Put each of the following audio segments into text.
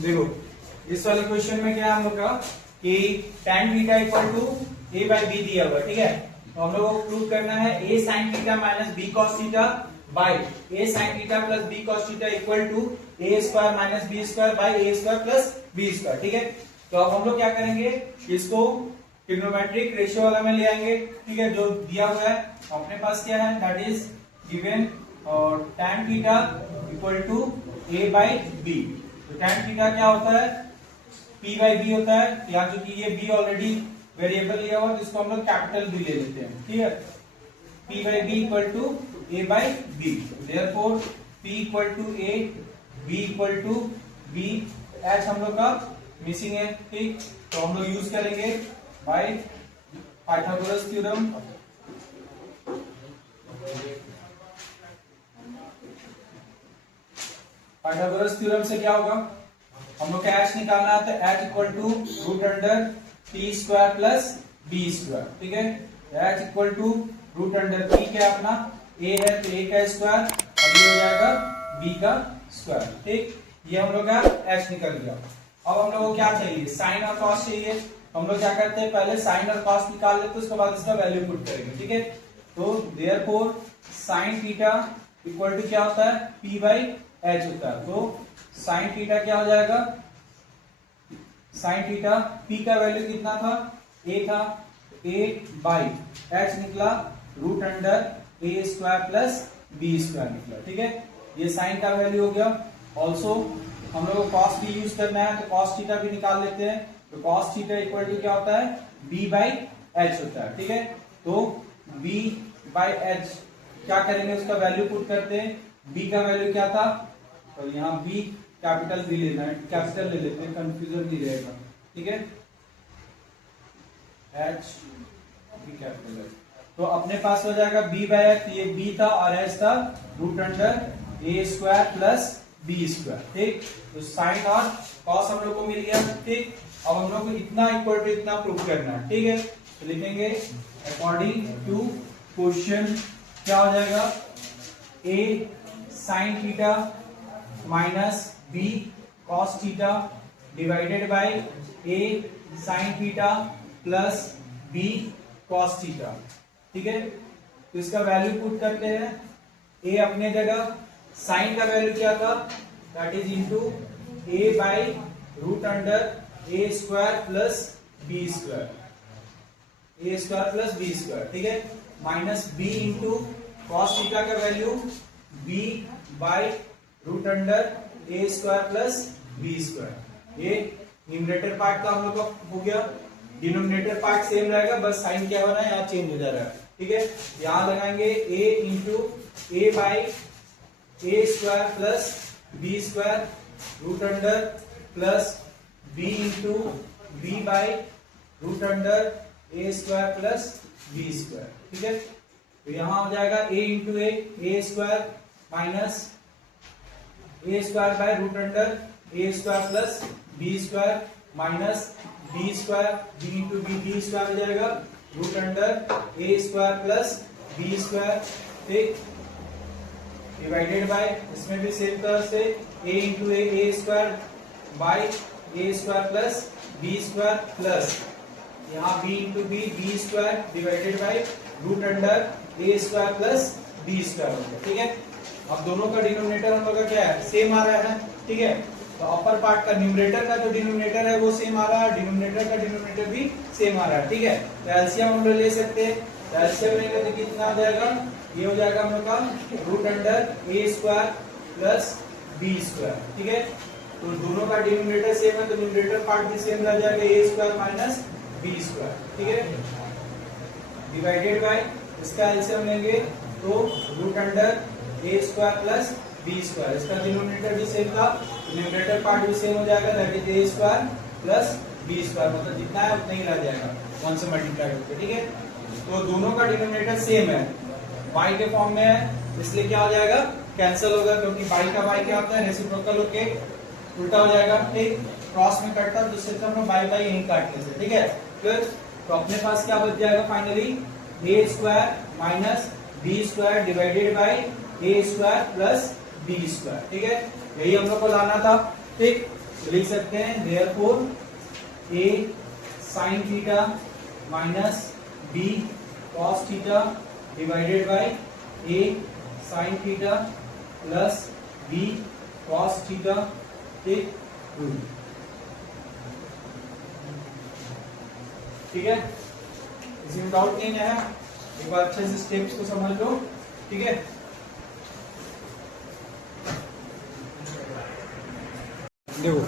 देखो इस वाले क्वेश्चन में क्या है हम लोग का कि tan theta equal to a by b दिया हुआ, ठीक है। तो हम लोग को प्रूव करना है a sin theta minus b cos theta by a sin theta plus b cos theta equal to a square minus b square by a square plus b square, ठीक है। तो अब हम लोग क्या करेंगे, इसको ट्रिग्नोमेट्रिक रेशियो वाला में ले आएंगे, ठीक है। जो दिया हुआ है अपने पास क्या है, दैट इज गिवन और tan theta equal to a by b। तो tan थीटा क्या होता है, p बाई बी होता है। यहाँ जो कि ये b ऑलरेडी वेरिएबल लिया हुआ, जिसको हम लोग कैपिटल b ले लेते हैं, ठीक है। p by b equal to a by b, therefore p equal to a, b equal to b, h हम लोग का मिसिंग है, ठीक। तो हम लोग यूज करेंगे bye Pythagoras theorem. Pythagoras theorem से क्या होगा, हम लोग का h निकालना है, तो h equal to root under t square plus b square, ठीक है। h equal to root under p क्या अपना a है, तो a का स्क्वायर, अब ये हो जाएगा b का स्क्वायर, ठीक। ये हम लोग का h निकल गया। अब हम लोग को क्या चाहिए, साइन और कॉस चाहिए। हम लोग क्या करते हैं, पहले साइन और कॉस निकाल लेते हैं, उसके बाद इसका वैल्यू पुट करेंगे, ठीक है। तो therefore sine theta equal to क्या होता है, p बाई एच होता है। तो साइन थीटा क्या हो जाएगा, साइन थीटा p का वैल्यू कितना था, a था, a बाई एच निकला root under a square plus b square निकला, ठीक है। ये साइन का वैल्यू हो गया। ऑल्सो हम लोग को कॉस भी यूज करना है, तो कॉस थीटा भी निकाल लेते हैं। तो कॉस थीटा इक्वल टू क्या होता है, b बाई एच होता है, ठीक है। तो b बाई एच क्या करेंगे, उसका वैल्यू पुट करते हैं। b का वैल्यू क्या था, तो यहाँ b कैपिटल भी लेना है, कैपिटल ले लेते हैं, कंफ्यूजन नहीं रहेगा, ठीक है। h b कैपिटल है, तो अपने पास हो जाएगा b बाई एच, ये b था और h था root under a square plus b square, ठीक। तो साइन और कॉस हम लोग को मिल गया, ठीक। अब हम लोग को इतना इक्वल टू इतना प्रूव करना है, ठीक है। तो लिखेंगे अकॉर्डिंग टू क्वेश्चन क्या हो जाएगा, a sine theta minus b cos theta divided bye a sine theta plus b cos theta, ठीक है। तो इसका वैल्यू पुट करते हैं। a अपने जगह, साइन का वैल्यू क्या था, that is into a by root under a square plus b square, a square plus b square, ठीक है। Minus b into cos theta का value b by root under a square plus b square. ये numerator part का हम लोग का हो गया। डिनोमिनेटर पार्ट सेम रहेगा, बस साइन क्या हो रहा है, यहाँ चेंज हो जा रहा है, ठीक है। यहाँ लगाएंगे a into a by a square plus b square root under plus b into b by root under a square plus b square, ठीक है। तो यहां हो जाएगा a into a square minus a square by root under a square plus b square minus b square b into b square हो जाएगा root under a square plus b square, ठीक। Divided by, इसमें भी same तरह से a into a square by a square plus b square plus यहाँ b into b square divided by root under a square plus b square होगा, ठीक है। अब दोनों का डिनोमिनेटर हम लोग का क्या है, सेम आ रहा है, ठीक है। तो अपर पार्ट का न्यूमरेटर का जो डिनोमिनेटर है वो सेम आ रहा है, डिनोमिनेटर का डिनोमिनेटर भी सेम आ रहा है, ठीक है। तो एलसीएम हम लोग ले सकते हैं। तो एलसीएम लेंगे तो कितना आ जाएगा, ये हो जाएगा हम लोग का root under a square plus b square, ठीक है। तो दोनों का डिनोमिनेटर सेम है, तो न्यूमरेटर पार्ट भी सेम रह जाएगा, a square minus b square, ठीक है। डिवाइडेड बाय, इसका एलसीएम लेंगे तो root under a square plus b square, इसका डिनोमिनेटर भी सेम था, न्यूमरेटर पार्ट भी सेम हो जाएगा, that is a square plus b square, मतलब जितना है उतना ही रह जाएगा 1 से मल्टीप्लाई होकर, ठीक है। तो दोनों का डिनोमिनेटर सेम है, y के फॉर्म में है, इसलिए क्या हो जाएगा, कैंसिल होगा, क्योंकि y का y क्या होता है, रेसिप्रोकल होके उल्टा हो जाएगा, ठीक। क्रॉस में कटता है, दूसरे तरफ में y यहीं काटने से, ठीक है। तो अपने पास क्या बच जाएगा finally, a square minus b square divided bye a square plus b square, ठीक है। यही हम लोग को लाना था, ठीक। तो लिख सकते हैं therefore a sin theta minus b cos theta divided bye a sin theta plus b cos theta, ठीक है। इसमें डाउट नहीं है, एक बार अच्छे से स्टेप्स को समझ लो, ठीक है। देखो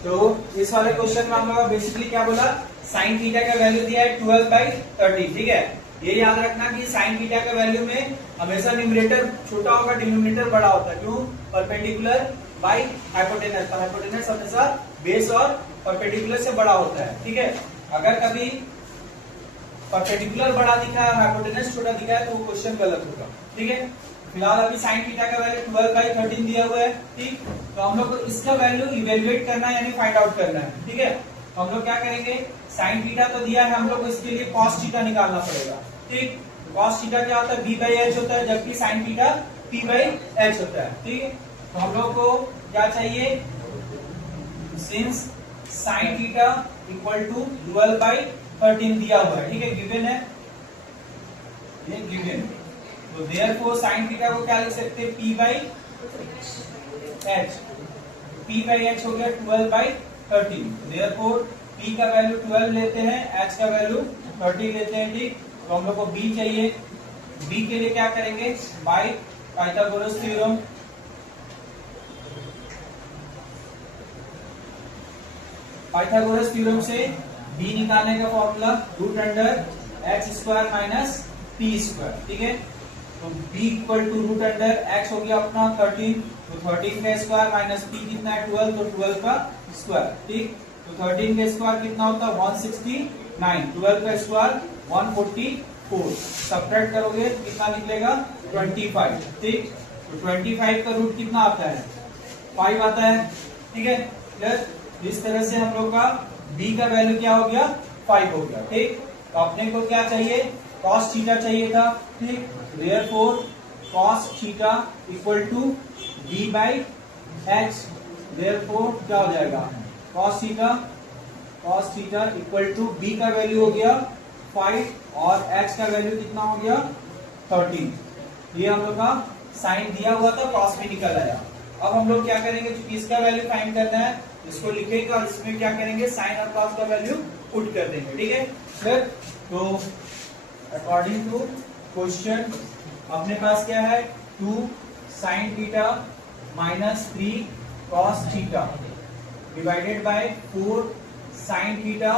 तो इस वाले क्वेश्चन में हम लोग बेसिकली क्या बोला, साइन थीटा का वैल्यू दिया है 12/13, ठीक है। ये याद रखना कि साइन थीटा का वैल्यू में हमेशा न्यूमरेटर छोटा होगा, डिनोमिनेटर बड़ा होता है। क्यों? परपेंडिकुलर बाय हाइपोटेनस, तो हाइपोटेनस हमेशा बेस और परपेंडिकुलर से बड़ा होता है, ठीक है। अगर कभी परपेंडिकुलर बड़ा दिखा है, हाइपोटेनस छोटा दिखा है, तो वो क्वेश्चन गलत होगा, ठीक है। फिलहाल अभी साइन थीटा का वैल्यू 12/13 दिया हुआ है, ठीक। तो हम लोग को इसका वैल्यू इवेल्युएट करना है, यानी फाइंड आउट करना है, ठीक है। तो हम लोग क्या करेंगे, साइन थीटा तो दिया है, हम लोग को इसके लिए कॉस थीटा निकालना पड़ेगा, ठीक। कॉस थीटा क्या होता है, b/h होता है, जबकि साइन थीटा p/h होता है, ठीक है। तो हम लोग को क्या चाहिए, since sine theta equal to 12/13 दिया हुआ है, ठीक है, गिवन है, ये गिवन। तो देयरफॉर साइन थीटा को क्या लिख सकते हैं, p/h, p/h हो गया 12/13। देयरफॉर p का वैल्यू 12 लेते हैं, h का वैल्यू 30 लेते हैं, ठीक। तो हम लोग को b चाहिए, b के लिए क्या करेंगे, bye Pythagoras theorem, Pythagoras theorem से b निकालने का फॉर्मूला √h² माइनस p², ठीक है। तो b इक्वल टू √h हो गया अपना 13, तो 13 का स्क्वायर माइनस p कितना है 12, तो 12 का स्क्वायर, ठीक। तो 13 का स्क्वायर कितना होता है 169, 12 का स्क्वायर 144, सब्ट्रैक्ट करोगे तो कितना निकलेगा 25, ठीक। तो 25 का रूट कितना आता है 5 आता है, ठीक है। क्लियर? इस तरह से हम लोग का b का वैल्यू क्या हो गया 5 हो गया, ठीक। तो अपने को क्या चाहिए, cos थीटा चाहिए था, ठीक। Therefore cos theta equal to b/h, therefore क्या हो जाएगा cos theta equal to b का वैल्यू हो गया 5 और h का वैल्यू कितना हो गया 13। ये हम लोग का साइन दिया हुआ था, cos भी निकल आया। अब हम लोग क्या करेंगे, जो इसका वैल्यू फाइंड करना है, इसको लिखेंगे और इसमें क्या करेंगे, साइन और cos का वैल्यू पुट कर देंगे, ठीक है। फिर तो अकॉर्डिंग टू क्वेश्चन अपने पास क्या है, 2 sin theta minus 3 cos theta divided bye 4 sin theta,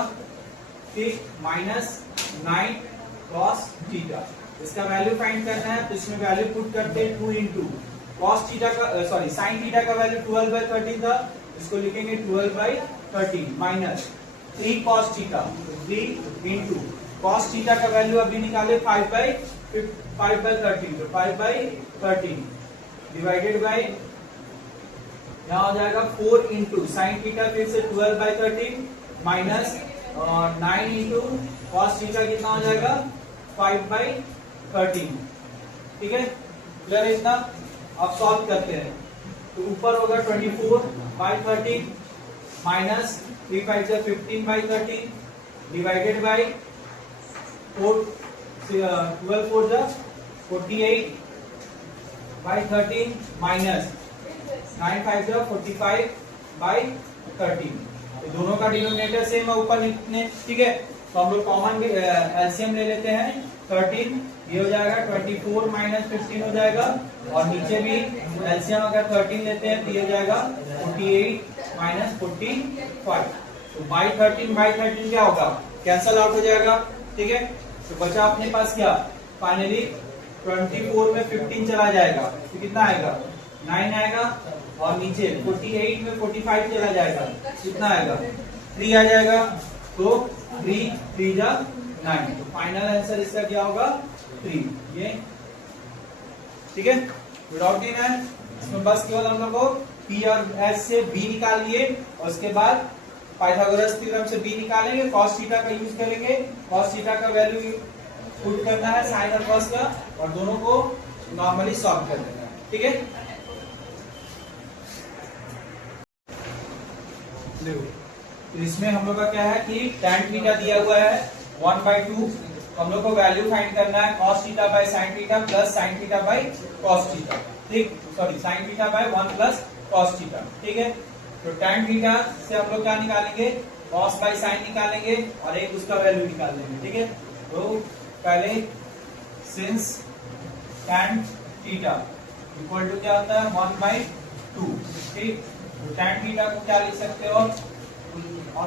ठीक, माइनस 9 cos थीटा। इसका वैल्यू फाइंड करना है, तो इसमें वैल्यू पुट करते हैं 2 इंटू cos थीटा का सॉरी sin थीटा का वैल्यू 12/13 था, इसको लिखेंगे 12/13 minus 3 cos theta, 3 into cos theta का वैल्यू अभी निकाले 5/13, तो 5/13 डिवाइडेड बाय यहाँ हो जाएगा 4 इंटू साइन थीटा, फिर से 12/13 माइनस 9 इंटू cos थीटा कितना हो जाएगा 5/13, ठीक है। क्लियर है इतना? अब सॉल्व करते हैं, तो ऊपर होगा 24/13 माइनस 3 5 15/13 डिवाइडेड बाय 4 12 4 48/13 माइनस 9 5 45/13। दोनों का डिनोमिनेटर सेम है ऊपर लिखने, ठीक है। तो हम लोग कॉमन एलसीएम ले लेते हैं 13, ये हो जाएगा 24 माइनस 15 हो जाएगा, और नीचे भी एलसीएम अगर 13 लेते हैं तो ये हो जाएगा 48 माइनस 45। तो बाई 13 क्या होगा, कैंसल आउट हो जाएगा, ठीक है। तो बचा अपने पास क्या, फाइनली 24 में 15 चला जाएगा तो कितना आएगा 9 आएगा, और नीचे 48 में 45 चला जाएगा कितना आएगा 3 आ जाएगा, तो 3 3 जा 9। तो फाइनल आंसर इसका क्या होगा 3, ये ठीक है। विदाउट इन है, इसमें बस केवल हम लोग को P और S से B निकाल लिए, और उसके बाद पाइथागोरस थ्योरम से B निकालेंगे, cos थीटा का यूज करेंगे, cos थीटा का वैल्यू पुट करना है साइन और cos का, और दोनों को नॉर्मली सॉल्व कर देना है, ठीक है। देखो इसमें हम लोग का क्या है कि tan थीटा दिया हुआ है 1/2, हम लोग को वैल्यू फाइंड करना है cos theta by sin theta plus sin theta by cos theta, ठीक, sorry sin theta by 1 plus cos theta, ठीक है। तो tan थीटा से हम लोग क्या निकालेंगे, cos बाय sin निकालेंगे और एक उसका वैल्यू निकाल लेंगे, ठीक है। तो पहले since tan theta equal to क्या होता है 1/2, ठीक। तो tan थीटा को क्या लिख सकते हो और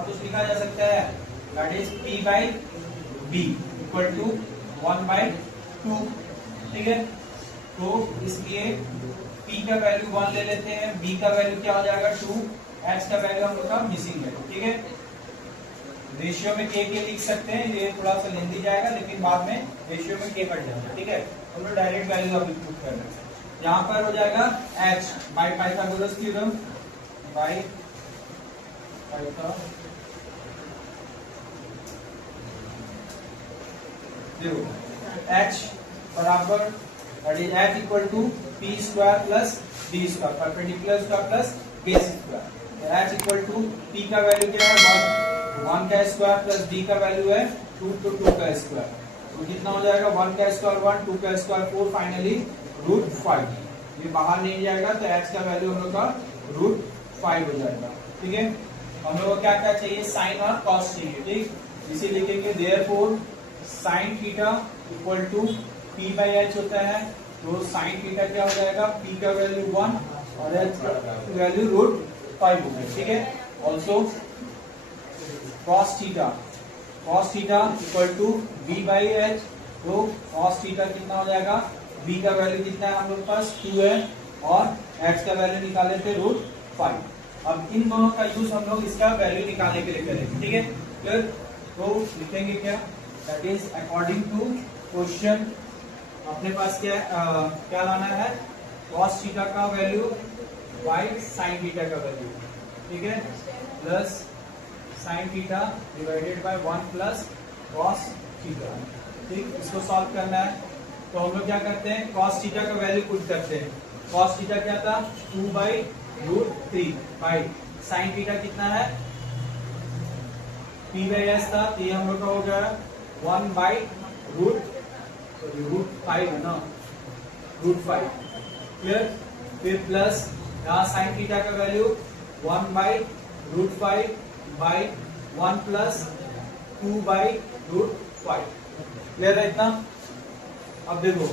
कुछ लिखा जा सकता है, that is p by b equal to 1/2, ठीक है। तो इसलिए p का वैल्यू 1 ले लेते हैं, b का वैल्यू क्या हो जाएगा 2, h का वैल्यू हम लोग का मिसिंग है, ठीक है। रेशियो में k लिख सकते हैं, ये थोड़ा सा लेंदी जाएगा लेकिन बाद में रेशियो में k कट जाएगा, ठीक है। हम लोग डायरेक्ट वैल्यू अभी पुट कर रहे हैं, यहाँ पर हो जाएगा h by Pythagoras theorem, by Pythagoras, देखो h बराबर that is h equal to p square plus d square, perpendicular square plus base square. तो h इक्वल टू p का वैल्यू क्या है 1 का स्क्वायर प्लस d का वैल्यू है 2, तो 2 का स्क्वायर, तो कितना हो जाएगा 1 का स्क्वायर 1, 2 का स्क्वायर 4, फाइनली √5। ये बाहर नहीं जाएगा तो h का वैल्यू हम लोग का √5 हो जाएगा, ठीक है। हम लोग को क्या क्या चाहिए, साइन और कॉस चाहिए, ठीक। इसे लिखेंगे therefore sine theta equal to p by h होता है, तो साइन थीटा क्या हो जाएगा, p का वैल्यू 1 और h का वैल्यू √5 होगा, ठीक है। Also cos theta equal to b by h, तो cos थीटा कितना हो जाएगा, b का वैल्यू कितना है हम लोग पास 2 है और h का वैल्यू निकाले थे √5। अब इन दोनों का यूज हम लोग इसका वैल्यू निकालने के लिए करेंगे, ठीक है, क्लियर। तो लिखेंगे क्या, that is according to question अपने पास क्या लाना है, cos थीटा का वैल्यू बाय sin थीटा का वैल्यू, ठीक है, plus sin theta divided by 1 plus cos theta, ठीक। इसको सॉल्व करना है तो हम लोग क्या करते हैं, cos थीटा का वैल्यू पुट करते हैं। cos थीटा क्या था 2/√3 बाय sin थीटा कितना है p बाई s था, तो ये हम लोग का हो गया 1/√5 है ना, √5, क्लियर। फिर प्लस यहाँ sin थीटा का वैल्यू 1/√5 बाई 1 प्लस 2/√5, क्लियर है इतना। अब देखो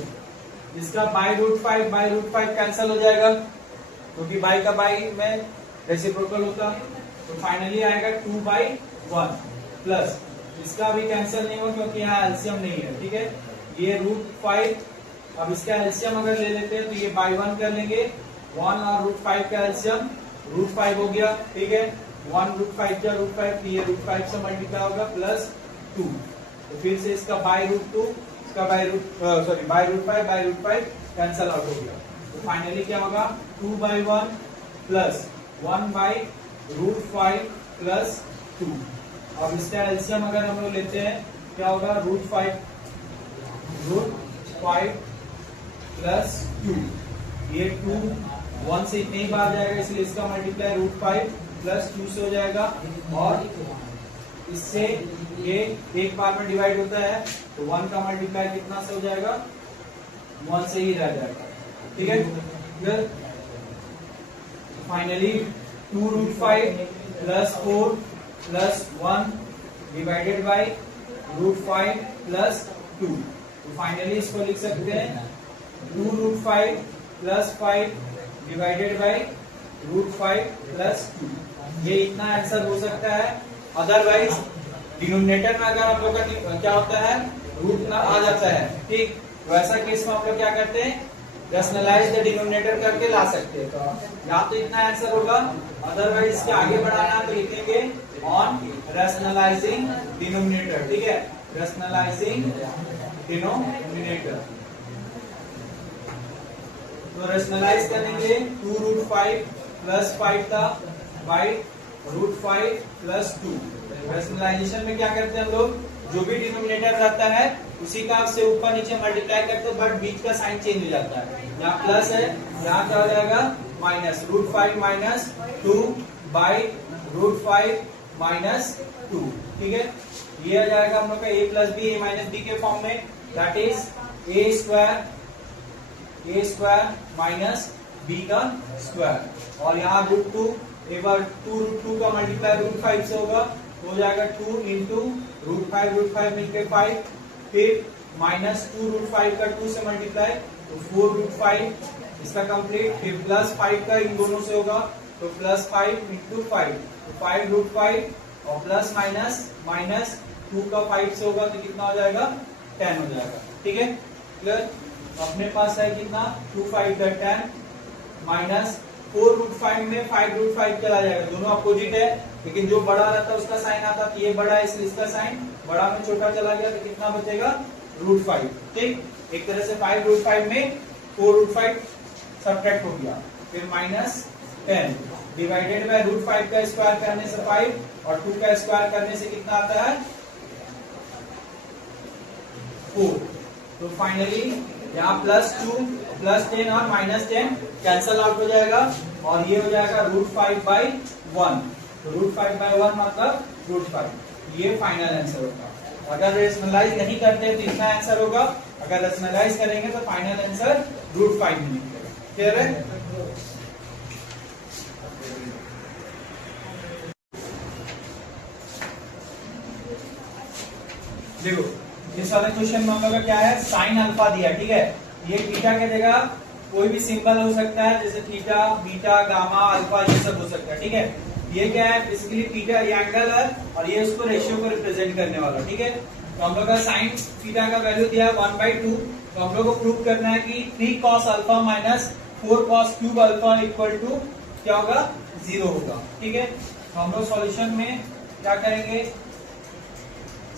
इसका बाई√5 कैंसिल हो जाएगा क्योंकि बाई का बाई में रेसिप्रोकल होता, तो फाइनली आएगा 2/1 प्लस इसका भी कैंसिल नहीं होगा क्योंकि यहाँ एलसीएम नहीं है, ठीक है। ये √5, अब इसका एलसीएम अगर ले लेते हैं तो ये बाई 1 कर लेंगे, 1 और √5 का एलसीएम √5 हो गया, ठीक है। 1 √5 का √5, ये √5 से मल्टीप्लाई होगा प्लस 2, तो फिर से इसका बाई√2, इसका बाई√5 कैंसल आउट हो गया, तो फाइनली क्या होगा 2/1 प्लस 1/√5 प्लस 2। अब इसका एलसीएम अगर हम लोग लेते हैं क्या होगा, √5 प्लस 2, ये 2 1 से इतने ही बार जाएगा इसलिए इसका मल्टीप्लाई √5 प्लस 2 से हो जाएगा, और इससे ये एक बार में डिवाइड होता है तो 1 का मल्टीप्लाई कितना से हो जाएगा, 1 से ही रह जाएगा, ठीक है। फिर finally 2√5 plus 4 plus 1 divided by √5 plus 2, तो फाइनली इसको लिख सकते हैं 2√5 प्लस 5 डिवाइडेड बाई √5 प्लस 2। ये इतना आंसर हो सकता है, अदरवाइज डिनोमिनेटर में अगर हम लोग का क्या होता है रूट ना आ जाता है, ठीक, तो ऐसा केस में हम लोग क्या करते हैं, रैशनलाइज द डिनोमिनेटर करके ला सकते हैं। तो या तो इतना आंसर होगा, अदरवाइज इसके आगे बढ़ाना तो लिखेंगे ऑन रैशनलाइजिंग डिनोमिनेटर, ठीक है, रैशनलाइजिंग डिनोमिनेटर। तो रैशनलाइज करेंगे 2√5 प्लस 5 था बाई √5 प्लस 2। रैशनलाइजेशन में क्या करते हैं हम लोग, जो भी डिनोमिनेटर रहता है उसी का से ऊपर नीचे मल्टीप्लाई करते हैं, बट बीच का साइन चेंज हो जाता है, यहाँ प्लस है यहाँ क्या हो जाएगा माइनस, √5 माइनस 2 बाई √5 माइनस 2। ठीक है, ये आ जाएगा हम लोग का a plus b, a minus b के फॉर्म में, that is a square minus b का स्क्वायर। और यहाँ √2, एक बार 2√2 का मल्टीप्लाई √5 से होगा, हो जाएगा 2 इंटू √5 मिलकर 5, फिर माइनस 2√5 का 2 से मल्टीप्लाई तो 4√5 इसका कंप्लीट, फिर प्लस 5 का इन दोनों से होगा तो प्लस 5 इंटू 5 तो 5√5 और प्लस माइनस 2 का 5 से होगा तो कितना हो जाएगा 10 हो जाएगा। ठीक है, क्लियर। अपने पास है कितना 2 5 का 10 माइनस 4√5 में 5√5 चला जाएगा, दोनों अपोजिट है, लेकिन जो बड़ा रहता है उसका साइन आता है, ये बड़ा है इसलिए इसका साइन बड़ा में छोटा चला गया तो कितना बचेगा √5। ठीक, एक तरह से 5√5 में 4√5 सब्ट्रैक्ट हो गया, फिर माइनस 10 डिवाइडेड बाय √5 का स्क्वायर करने से 5 और 2 का स्क्वायर करने से कितना आता है 4। तो फाइनली यहाँ +2 +10 और -10 कैंसल आउट हो जाएगा और ये हो जाएगा √5/1। तो √5/1 मतलब √5। ये फाइनल आंसर होगा। अगर रेशनलाइज नहीं करते तो इतना आंसर होगा, अगर रेशनलाइज करेंगे तो फाइनल आंसर √5 में निकलेगा। क्लियर है? देखो इस वाले क्वेश्चन में हम लोग का क्या है, साइन अल्फा दिया। ठीक है, ये थीटा के जगह कोई भी सिंबल हो सकता है, जैसे थीटा, बीटा, गामा, अल्फा, ये सब हो सकता है। ठीक है, ये क्या है, बेसिकली थीटा ये एंगल है और ये उसको रेशियो को रिप्रेजेंट करने वाला। ठीक है, तो हम लोग का साइन थीटा का वैल्यू दिया है 1/2, तो हम लोग को प्रूव करना है कि 3 cos alpha minus 4 cos cube alpha equal to क्या होगा 0 होगा। ठीक है, तो हम लोग सॉल्यूशन में क्या करेंगे,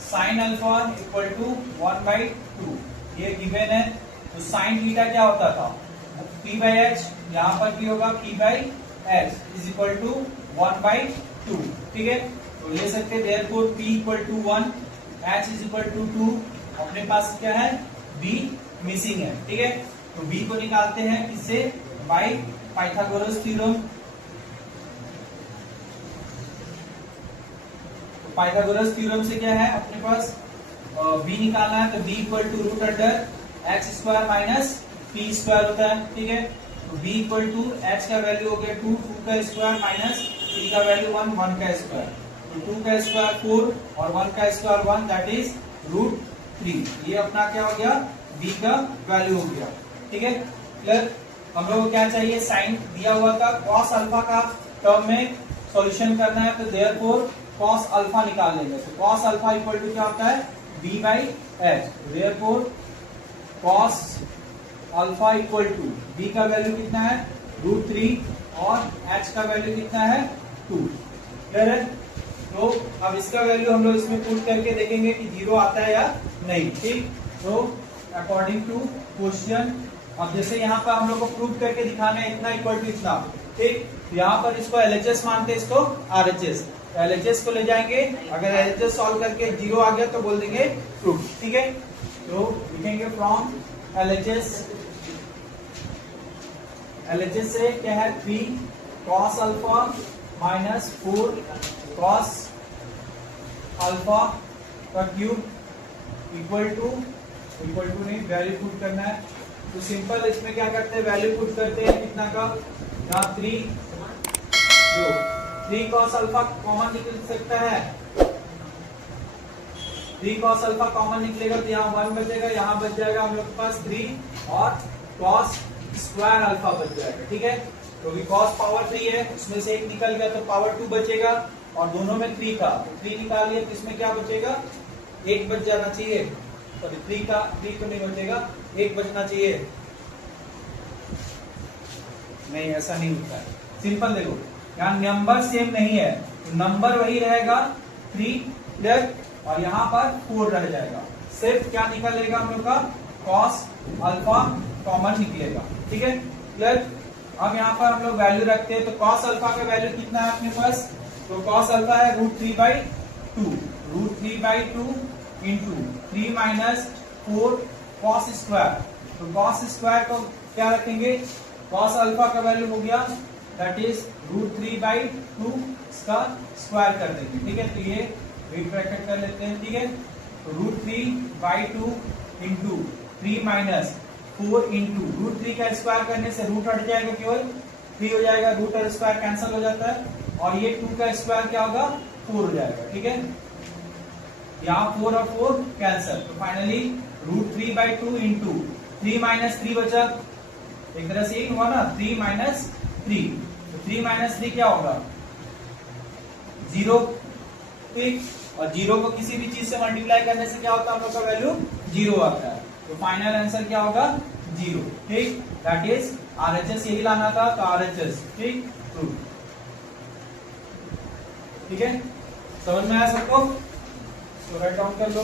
साइन अल्फा इक्वल टू 1/2 ये गिवन है, तो साइन थीटा क्या होता था p/h, यहाँ पर भी होगा p/h इज इक्वल टू 1/2। ठीक है, तो ले सकते हैं therefore p equal to 1, h is equal to 2, अपने पास क्या है b मिसिंग है। ठीक है, तो b को निकालते हैं किससे, bye Pythagoras theorem. Pythagoras theorem से क्या है अपने पास b निकालना है, तो b equal to √h² minus p square होता है। ठीक है, तो b इक्वल टू h का वैल्यू हो गया 2, 2 का स्क्वायर माइनस p का वैल्यू 1, 1 का स्क्वायर, तो 2 का स्क्वायर 4 और 1 का स्क्वायर 1, दैट इज √3। ये अपना क्या हो गया b का वैल्यू हो गया। ठीक है, क्लियर। हम लोग को क्या चाहिए, साइन दिया हुआ था, cos अल्फा का टर्म में सॉल्यूशन करना है, तो देयरफॉर cos अल्फा निकाल लेंगे। तो cos अल्फा इक्वल टू क्या होता है b/h, therefore cos alpha equal to b का वैल्यू कितना है √3 और h का वैल्यू कितना है 2। क्लियर है? तो अब इसका वैल्यू हम लोग इसमें पुट करके देखेंगे कि 0 आता है या नहीं। ठीक, तो अकॉर्डिंग टू क्वेश्चन, अब जैसे यहाँ पर हम लोग को प्रूव करके दिखाना है इतना इक्वल टू इतना। ठीक, यहाँ पर इसको LHS मानते हैं, इसको RHS, LHS को ले जाएंगे, अगर LHS सॉल्व करके 0 आ गया तो बोल देंगे प्रूफ। ठीक है, तो लिखेंगे फ्रॉम LHS से क्या है 3 cos alpha minus 4 cos alpha का क्यूब इक्वल टू नहीं, वैल्यू पुट करना है। तो सिंपल इसमें क्या करते हैं, वैल्यू पुट करते हैं कितना का, यहाँ 3 cos अल्फा कॉमन निकल सकता है, 3 cos अल्फा कॉमन निकलेगा तो यहाँ 1 बचेगा, यहाँ बच जाएगा हम लोग के पास 3 और cos स्क्वायर अल्फा बच जाएगा। ठीक है, क्योंकि cos पावर 3 है, उसमें से एक निकल गया तो पावर 2 बचेगा और दोनों में 3 का, तो 3 निकाल लिया तो इसमें क्या बचेगा, 1 बच जाना चाहिए, सॉरी 3 तो नहीं बचेगा, 1 बचना चाहिए। नहीं, ऐसा नहीं होता है। सिंपल देखो, यहाँ नंबर सेम नहीं है, तो नंबर वही रहेगा 3 प्लस और यहाँ पर 4 रह जाएगा, सिर्फ क्या निकलेगा हम लोग का cos अल्फा कॉमन निकलेगा। ठीक है, क्लियर। अब यहाँ पर हम लोग वैल्यू रखते हैं, तो cos अल्फा का वैल्यू कितना है अपने पास, तो cos अल्फा है √3/2 इंटू 3 माइनस 4 cos स्क्वायर, तो cos स्क्वायर को क्या रखेंगे, cos अल्फा का वैल्यू हो गया दैट इज √3/2 इसका स्क्वायर कर देंगे, ठीक है। तो ये बिग ब्रैकेट कर लेते हैं, ठीक है। तो √3/2 इंटू 3 माइनस 4 इंटू √3 का स्क्वायर करने से रूट हट जाएगा, केवल 3 हो जाएगा, रूट और स्क्वायर कैंसिल हो जाता है, और ये 2 का स्क्वायर क्या होगा 4 हो जाएगा, ठीक है। यहाँ 4 और 4 कैंसिल, तो फाइनली √3/2 इंटू 3 माइनस 3 बचा, एक तरह से यही हुआ ना, 3 माइनस 3, तो 3 माइनस 3 क्या होगा 0, ठीक। और 0 को किसी भी चीज से मल्टीप्लाई करने से क्या होता है, हम लोग का वैल्यू 0 आता है, तो फाइनल आंसर क्या होगा 0, ठीक। दैट इज RHS यही लाना था, तो RHS, ठीक, ट्रू, ठीक है। समझ में आया सबको, तो राइट डाउन कर लो।